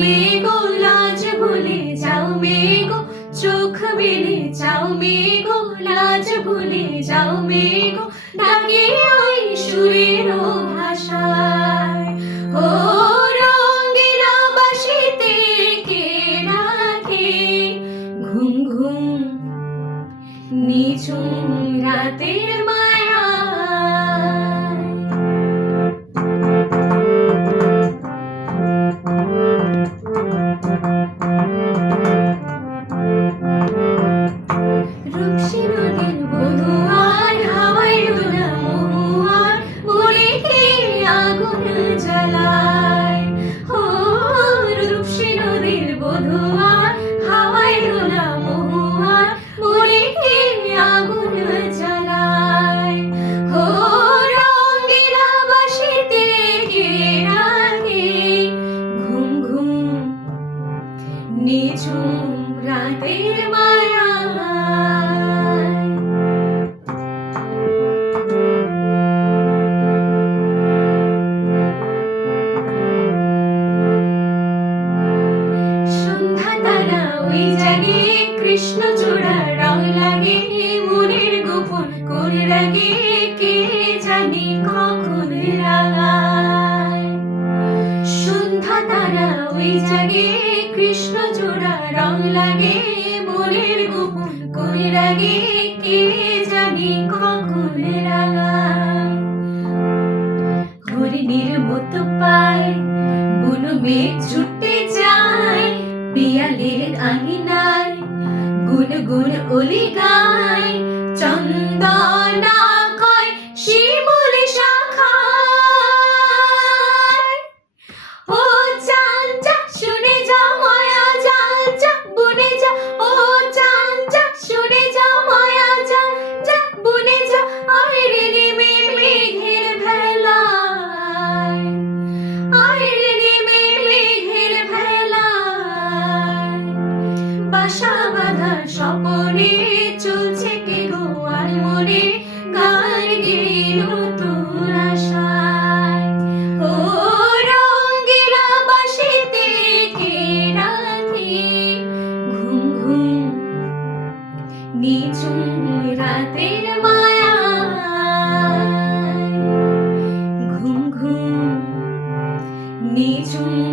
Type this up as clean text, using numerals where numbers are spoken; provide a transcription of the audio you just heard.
মেঘো লাজ ভুলে যাও মেঘো, চোখ মেলে চাও মেঘো, লাজ ভুলে যাও মেঘো, ডাকে ওই সুরের ভাষায়। ও রঙিলা বাঁশিতে কে ডাকে, ঘুম ঘুম নিঝুম রাতের মায়া। রূপসী নদীর বধূ আর হাওয়ায় দোলা মহুয়ার, মনে কে আগুন জ্বালায়। ও রূপসী নদীর বধূ আর হাওয়ায় দোলা মহুয়ার, মনে কে আগুন জ্বালায়। ও রঙিলা বাঁশিতে কে ডাকে, ঘুম ঘুম নিঝুম রাতের মায়া। সন্ধ্যা তারা ওই জাগে, কৃষ্ণচূড়া রং লাগে, মনের গোপন কোন রাগে কে জানি কখন রাগায়। সন্ধ্যা তারা ওই জাগে, কৃষ্ণচূড়া রং লাগে, মনের গোপন কোন রাগে কে জানি কখন রাগায়। হরিণীর মতো পায় বুনো মেঘ ছুটে যায়, পিয়ালের আঙিনায় গুন গুন ওলি গায়, চন্দনা কয় শিমুল শাখায়। ও চাঞ্চা শুনে যাও মায়া জাল যা বুনে যা, ও চাঞ্চা শুনে যাও মায়া জাল যা বুনে যা, আইরে নেমে মেঘের ভেলায়, আইরে নেমে মেঘের ভেলায়। বাসা বাঁধার স্বপনে চলছে কে গো আর মনে, গান গেয়ে নতুন আশায়। ও রঙিলা বাঁশিতে কে ডাকে, ঘুম ঘুম নিঝুম রাতের মায়া। ঘুম ঘুম নিঝুম